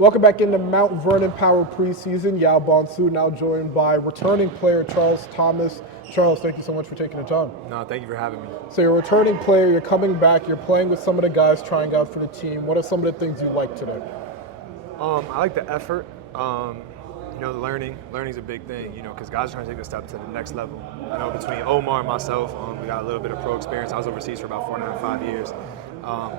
Welcome back into Mount Vernon Power preseason. Yaw Bonsu now joined by returning player Charles Thomas. Charles, thank you so much for taking the time. No, thank you for having me. So you're a returning player, you're coming back, you're playing with some of the guys trying out for the team. What are some of the things you like today? I like the effort. The learning. Learning's a big thing, because guys are trying to take a step to the next level. I know between Omar and myself, we got a little bit of pro experience. I was overseas for about 4.5 to 5 years.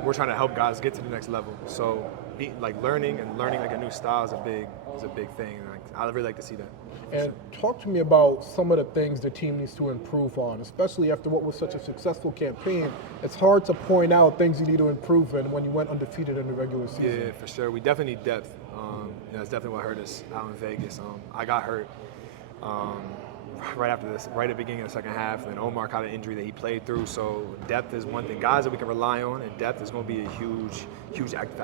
We're trying to help guys get to the next level. So, learning like a new style is a big thing. And I really like to see that. And talk to me about some of the things the team needs to improve on, especially after what was such a successful campaign. It's hard to point out things you need to improve in when you went undefeated in the regular season. Yeah, for sure. We definitely need depth. That's definitely what hurt us out in Vegas. I got hurt right at the beginning of the second half, and then Omar caught an injury that he played through. So depth is one thing, guys that we can rely on, and depth is going to be a huge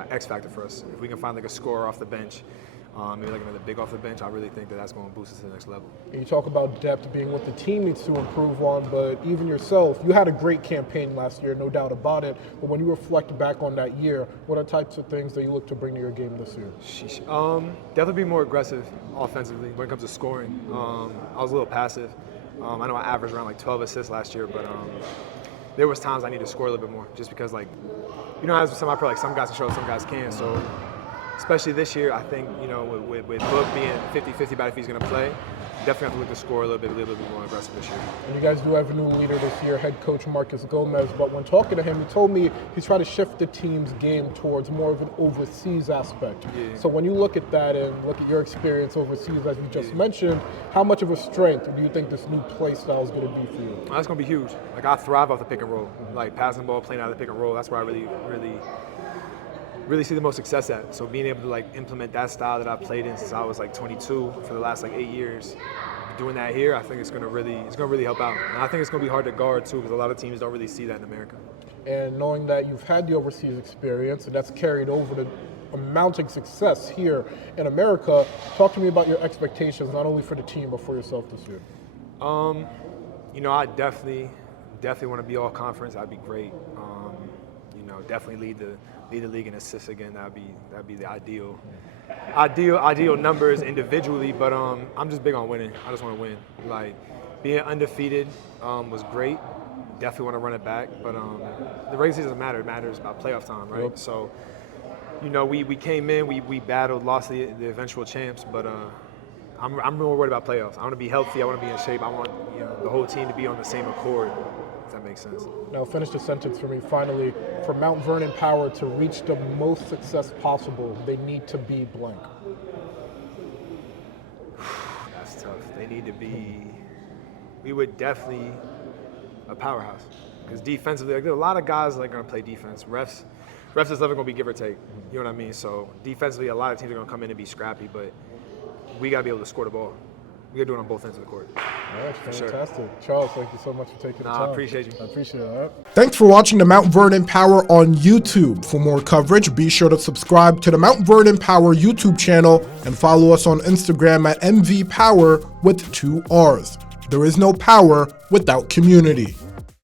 X factor for us. If we can find a scorer off the bench, maybe another big off the bench, I really think that's going to boost us to the next level. You talk about depth being what the team needs to improve on, but even yourself, you had a great campaign last year, no doubt about it. But when you reflect back on that year, what are types of things that you look to bring to your game this year? Definitely be more aggressive offensively when it comes to scoring. I was a little passive. I know I averaged around 12 assists last year, but there was times I need to score a little bit more, just because as some guys can show, some guys can't. So especially this year, I think, with Book being 50-50 about if he's going to play, definitely have to look to score a little bit more aggressive this year. And you guys do have a new leader this year, head coach Marcus Gomez, but when talking to him, he told me he's trying to shift the team's game towards more of an overseas aspect. Yeah. So when you look at that and look at your experience overseas, as you just mentioned, how much of a strength do you think this new play style is going to be for you? That's going to be huge. I thrive off the pick and roll, passing the ball, playing out of the pick and roll. That's where I really see the most success at. So being able to implement that style that I've played in since I was 22 for the last 8 years, doing that here, I think it's gonna really help out. And I think it's gonna be hard to guard too, because a lot of teams don't really see that in America. And knowing that you've had the overseas experience and that's carried over to a mounting success here in America, talk to me about your expectations, not only for the team but for yourself this year. I definitely want to be all conference. That'd be great. Definitely lead the league in assists again. That'd be the ideal numbers individually. But I'm just big on winning. I just want to win. Being undefeated was great. Definitely want to run it back. But the regular season doesn't matter. It matters about playoff time, right? Yep. So we came in, we battled, lost the eventual champs, but I'm more worried about playoffs. I want to be healthy. I want to be in shape. I want the whole team to be on the same accord. If that makes sense. Now finish the sentence for me. Finally, for Mount Vernon Power to reach the most success possible, they need to be blank. That's tough. They need to be. We would definitely a powerhouse, because defensively, there are a lot of guys that are going to play defense. Refs is never going to be give or take. You know what I mean? So defensively, a lot of teams are going to come in and be scrappy, but we got to be able to score the ball. We got to do it on both ends of the court. All right, fantastic. Sure. Charles, thank you so much for taking the time. I appreciate you. I appreciate it. All right. Thanks for watching the Mount Vernon Power on YouTube. For more coverage, be sure to subscribe to the Mount Vernon Power YouTube channel and follow us on Instagram at MVPower with 2 R's. There is no power without community.